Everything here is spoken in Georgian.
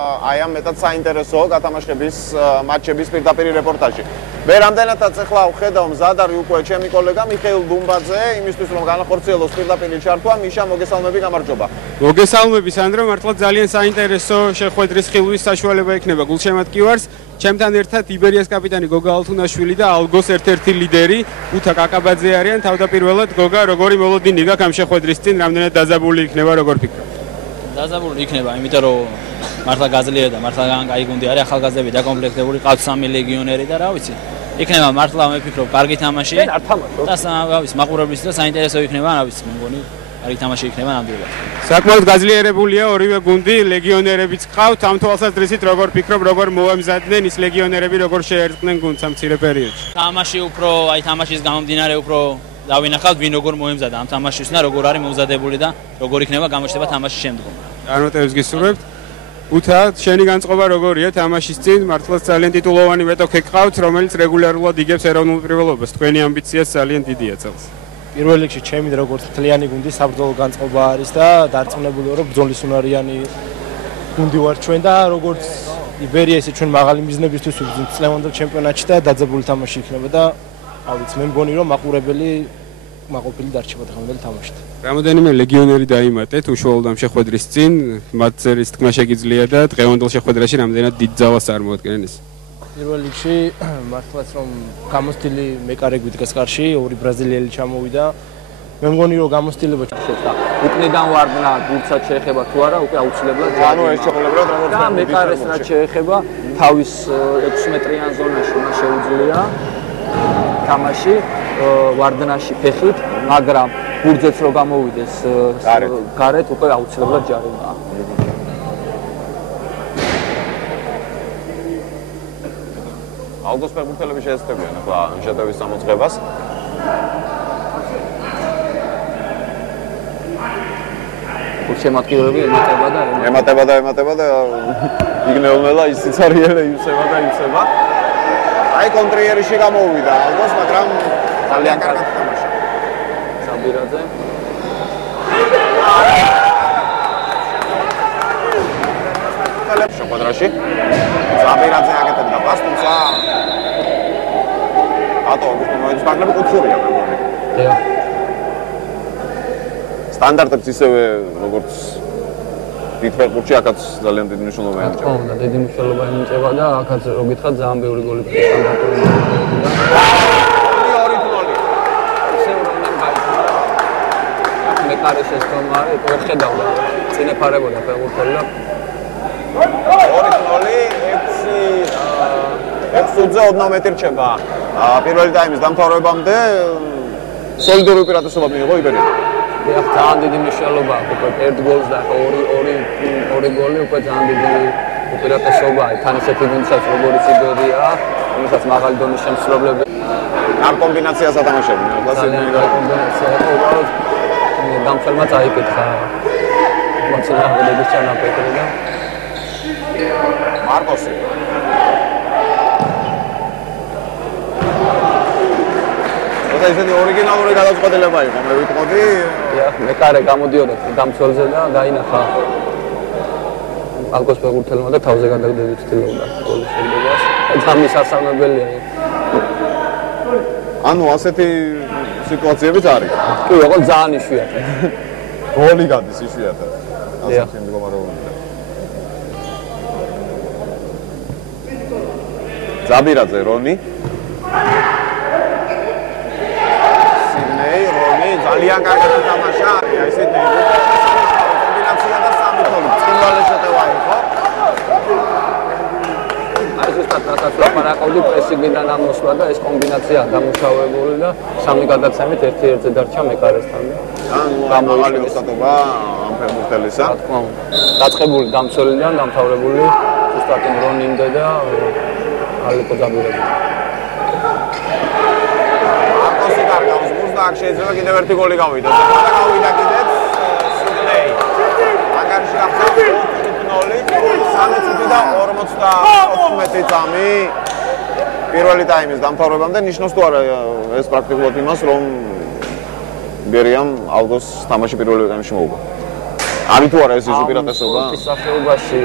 აი ამ მეტად საინტერესოა გათამაშების მატჩების პირდაპირ რეპორტაჟი. მე რამდენადაც ახლა ვხედავ მზად არის უკვე ჩემი კოლეგა მიხეილ დუმბაძე, იმისთვის რომ განახორციელოს პირდაპირ ჩართვა, მიშა მოგესალმები, გამარჯობა. მოგესალმები სანდრო, მართლა ძალიან საინტერესო შეხვედრის ხილვის საშუალება იქნება გულშემატკივარს. ჩემთან ერთად იბერიას კაპიტანი გოგა ალთუნაშვილი და ალგოს ერთ-ერთი ლიდერი უთა კაკაბაძე არიან. თავდაპირველად გოგა, როგორი მოლოდინი გაქვს ამ შეხვედრის წინ, რამდენად დაძაბული იქნება, როგორ ფიქრობ? დაძაბული იქნება, იმიტომ რომ მართლა გაძლიერდა და მართლა კაი გუნდი არის, ახალგაზრდები დაკომპლექტებული, ყავთ 3 ლეგიონერი და რა ვიცი. იქნება მართლა მე ვფიქრობ, კარგი თამაში. და რა ვიცი, მაყურებლის და საინტერესო იქნება, რა ვიცი, მე მგონი, კარგი თამაში იქნება ნამდვილად. საკმაოდ გაძლიერებულია ორივე გუნდი, ლეგიონერებიც ყავთ, ამ თვალსაზრისით როგორ ფიქრობ, როგორ მოამზადნენ ის ლეგიონერები, როგორ შეერწყნენ გუნდს ამ მცირე პერიოდში? თამაში უფრო, აი თამაშის გამომდინარე უფრო დავინახავთ, ვინ როგორ მოემზადა ამ თამაშის და როგორ არის მოუზადებული და როგორ იქნება გამოჩნდება თამაშის შემდგომ. წარმატებებს გისურვებთ. უთა, შენი განწყობა როგორია თამაშის წინ? მართლაც ძალიან ტიტულოვანი მეტოქე გყავთ, რომელიც რეგულარულად იგებს ეროვნულ პირველობას. თქვენი ამბიციაც ძალიან დიდია წელს. პირველ რიგში ჩემი როგორც მთლიანი გუნდი საბრძოლო განწყობა არის და დარწმუნებული ვარ, რომ ბრძოლისუნარიანი გუნდი ვარ ჩვენ და როგორც იბერია ისე ჩვენ მაღალი მიზნებისთვის ვიბრძვით წლევანდელ ჩემპიონატში და დაძაბული თამაში იქნება და ავიც მე მგონი რომ მაყურებელი მაყოფილი დარჩება დღევანდელ თამაშით. რამოდენიმე ლეგიონერი დაიმატეთ უშუალოდ ამ შეხვედრის წინ, მათ წერის თქმა შეგიძლია და დღევანდელ შეხვედრაში რამდენად დიდ ძალას წარმოადგენენ ეს? პირველ რიგში მართლაც რომ გამოსტილი მეკარე გვიდგას კარში, ორი ბრაზილიელი ჩამოვიდა. მე მგონი რომ გამოსტილება შეხვდა. უკნიდან ვარდნა გულცად შეეხება თუ არა, უკვე აუცილებლად ანუ ეს შეუძლებლად როგორც და მეკარეს რაც შეეხება, თავის 6 მეტრიან ზონაში მას შეუძლია თამაში ვარდნაში ფეხით, მაგრამ ბურძეც რო გამოვიდეს გარეთ, უკვე აუცილებლად ჯარიმა. ალგოს ფეხბურთელები შეესწრებიან ახლა შეტევის გამოწყებას. შემატკივრები ემატება და იგნეულმელა ის სიცარიელე ივსება და ივსება. აი კონტრიერში გამოვიდა ალგოს, მაგრამ ძალიან კარგად თამაშია. საბირაძე. შეხვედრაში საბირაძე აკეთებდა პას, თუმცა ატო მოეცვა პარკლები კუთხურია მე მგონი. დიახ. სტანდარტებს ისევე როგორც დიდ ფეხბურთში აქაც ძალიან დიდი მნიშვნელობა ენიჭება. ხო, და დიდი მნიშვნელობა ენიჭება და აქაც რო გითხრათ ძალიან ბევრი გოლი სტანდარტული და 2-0. ისე რომ გაიწია. მეკარე შეცდომა არის, უკვე ხედავდა წინეფარებოდა ფეხბურთელი და 2-0, 6 ოდნავ მეტი რჩება. პირველი ტაიმის დამთავრებამდე სოლიდური უპირატესობა მიიღო იბერიამ. დიახ, ძალიან დიდი მნიშვნელობა აქვს უკვე ერთ გოლს და ორი გოლი უკვე ძალიან დიდი უპირატესობა. თან ისეთი გუნდსაც როგორც იბერია, რომელსაც მაღალი დონის შემსრულებლები ამ კომბინაციას ათამაშებენ. კომბინაცია უბრალოდ დამხელმა წაიკითხა მოცილაღლების ჩანაფეთრი და მარკოსი და ისეთი ორიგინალური გადაწყვეტილება იყო, მე ვიტყოდი. დიახ, მეკარე გამოდიოდა დამცველზე და დაინახა ალგოს ფეხბურთელმა და თავზე გადაგდებით ცდილობდა გოლის შეგებას. ძალიან სასწაულებელია. ანუ ასეთი სიტუაციებიც არის. კი, ოღონდ ძალიან იშვიათი. გოლი გადის იშვიათად. ასეთი მდგომარეობიდან. ზაბირაძე, რონი. ძალიან კარგი თამაშია, ესეთი კომბინაცია და სამი გოლი. წინვალე შეტევა იყო. აი ზუსტად რასაც ვაპარაკავდი პრესინგიდან ამოსვლა და ეს კომბინაცია დამუშავებული და სამი გადაცემით ერთ-ერთზე დარჩა მეკარესთან. გამოვალი ოსტატობა ამ ფეხბურთელისა. რა თქმა უნდა. დაწყებული დამცველიდან დამთავრებული ზუსტად რონინდე და ალეკო ზაბირაძე. მარკოსი კარგავს გულს და აქ შეიძლება კიდევ ერთი გოლი გავიდოს. ახლა გავიდა კიდეც სიდნეი. მაგარში ახლა 2-0, 3 წუთი და 54 წამი პირველი ტაიმის დამთავრებამდე. ნიშნავს თუ არა ეს პრაქტიკულად იმას, რომ იბერიამ ალგოს თამაში პირველი ტაიმში მოუგო. არის თუ არა ეს უპირატესობა? სპორტის სახეობაში